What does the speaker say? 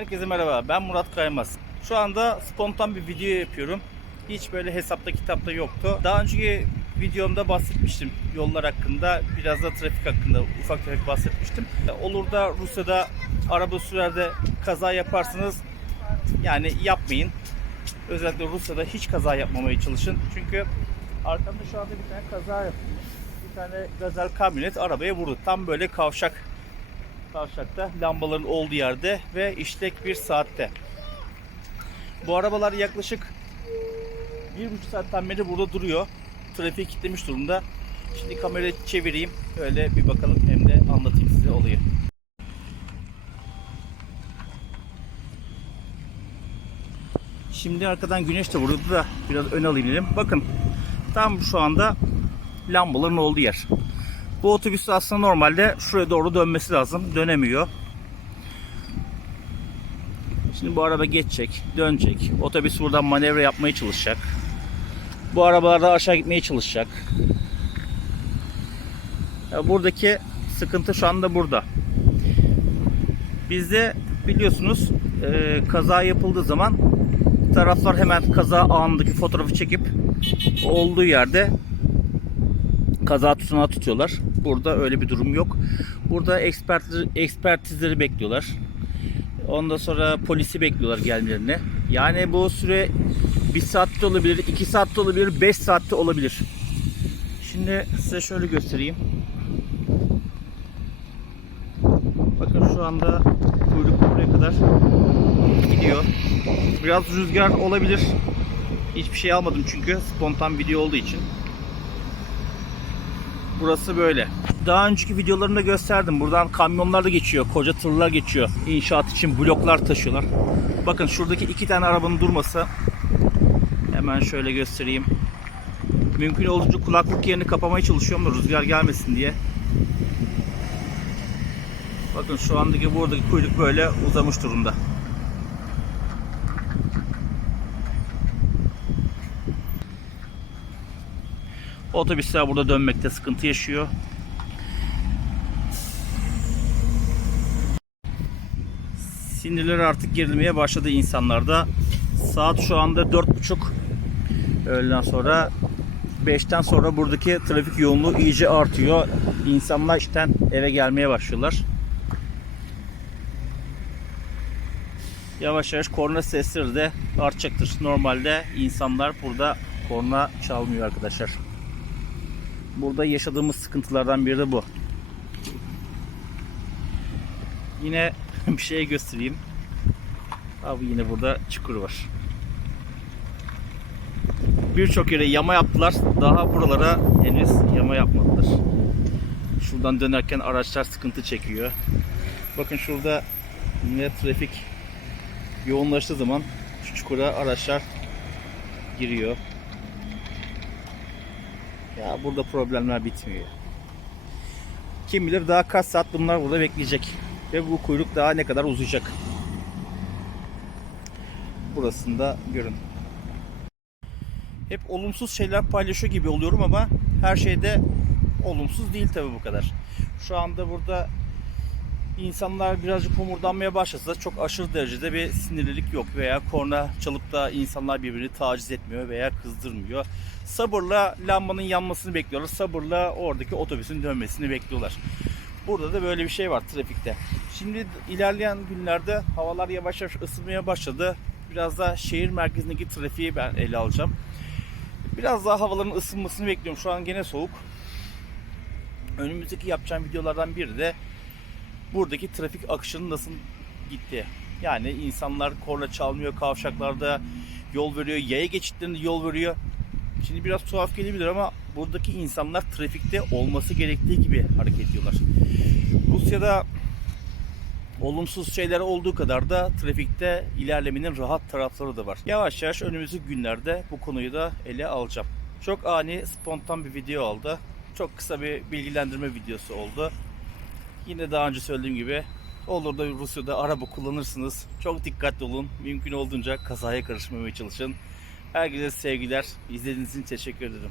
Herkese merhaba. Ben Murat Kaymaz. Şu anda spontan bir video yapıyorum. Hiç böyle hesapta kitapta yoktu. Daha önceki videomda bahsetmiştim yollar hakkında. Biraz da trafik hakkında ufak tefek bahsetmiştim. Olur da Rusya'da araba sürerde kaza yaparsınız. Yani yapmayın. Özellikle Rusya'da hiç kaza yapmamaya çalışın. Çünkü arkamda şu anda bir tane kaza yapılmış. Bir tane gazel kamyonet arabaya vurdu. Tam böyle kavşak kavşakta lambaların olduğu yerde ve işlek bir saatte. Bu arabalar yaklaşık bir buçuk saatten beri burada duruyor. Trafiği kilitlemiş durumda. Şimdi kamerayı çevireyim. Öyle bir bakalım hem de anlatayım size olayı. Şimdi arkadan güneş de vurdu da biraz ön alayım dedim. Bakın tam şu anda lambaların olduğu yer. Bu otobüs aslında normalde şuraya doğru dönmesi lazım. Dönemiyor. Şimdi bu araba geçecek, dönecek. Otobüs buradan manevra yapmaya çalışacak. Bu arabalar da aşağı gitmeye çalışacak. Ya buradaki sıkıntı şu anda burada. Bizde biliyorsunuz e, kaza yapıldığı zaman taraflar hemen kaza anındaki fotoğrafı çekip olduğu yerde kaza tutanağı tutuyorlar. Burada öyle bir durum yok. Burada ekspert, ekspertizleri bekliyorlar. Ondan sonra polisi bekliyorlar gelmelerini. Yani bu süre 1 saatte olabilir, 2 saatte olabilir, 5 saatte olabilir. Şimdi size şöyle göstereyim. Bakın şu anda kuyruk buraya kadar gidiyor. Biraz rüzgar olabilir. Hiçbir şey almadım çünkü spontan video olduğu için. Burası böyle. Daha önceki videolarımda gösterdim. Buradan kamyonlar da geçiyor. Koca tırlar geçiyor. İnşaat için bloklar taşıyorlar. Bakın şuradaki iki tane arabanın durması. Hemen şöyle göstereyim. Mümkün olduğunca kulaklık yerini kapamaya çalışıyorum da rüzgar gelmesin diye. Bakın şu andaki buradaki kuyruk böyle uzamış durumda. Otobüsler burada dönmekte sıkıntı yaşıyor. Sinirleri artık gerilmeye başladı insanlarda. Saat şu anda 4.30 öğleden sonra 5'ten sonra buradaki trafik yoğunluğu iyice artıyor. İnsanlar işten eve gelmeye başlıyorlar. Yavaş yavaş korna sesleri de artacaktır. Normalde insanlar burada korna çalmıyor arkadaşlar. Burada yaşadığımız sıkıntılardan biri de bu. Yine bir şey göstereyim. Abi yine burada çukur var. Birçok yere yama yaptılar. Daha buralara henüz yama yapmadılar. Şuradan dönerken araçlar sıkıntı çekiyor. Bakın şurada yine trafik yoğunlaştığı zaman şu çukura araçlar giriyor. Ya burada problemler bitmiyor. Kim bilir daha kaç saat bunlar burada bekleyecek. Ve bu kuyruk daha ne kadar uzayacak. Burasını da görün. Hep olumsuz şeyler paylaşıyor gibi oluyorum ama her şeyde olumsuz değil tabi bu kadar. Şu anda burada insanlar birazcık homurdanmaya başlasa çok aşırı derecede bir sinirlilik yok veya korna çalıp da insanlar birbirini taciz etmiyor veya kızdırmıyor. Sabırla lambanın yanmasını bekliyorlar. Sabırla oradaki otobüsün dönmesini bekliyorlar. Burada da böyle bir şey var trafikte. Şimdi ilerleyen günlerde havalar yavaş yavaş ısınmaya başladı. Biraz da şehir merkezindeki trafiği ben ele alacağım. Biraz daha havaların ısınmasını bekliyorum. Şu an gene soğuk. Önümüzdeki yapacağım videolardan biri de buradaki trafik akışının nasıl gitti. Yani insanlar korna çalmıyor kavşaklarda yol veriyor, yaya geçitlerinde yol veriyor. Şimdi biraz tuhaf gelebilir ama buradaki insanlar trafikte olması gerektiği gibi hareket ediyorlar. Rusya'da olumsuz şeyler olduğu kadar da trafikte ilerlemenin rahat tarafları da var. Yavaş yavaş önümüzdeki günlerde bu konuyu da ele alacağım. Çok ani, spontan bir video oldu. Çok kısa bir bilgilendirme videosu oldu. Yine daha önce söylediğim gibi olur da Rusya'da araba kullanırsınız. Çok dikkatli olun. Mümkün olduğunca kazaya karışmamaya çalışın. Herkese sevgiler. İzlediğiniz için teşekkür ederim.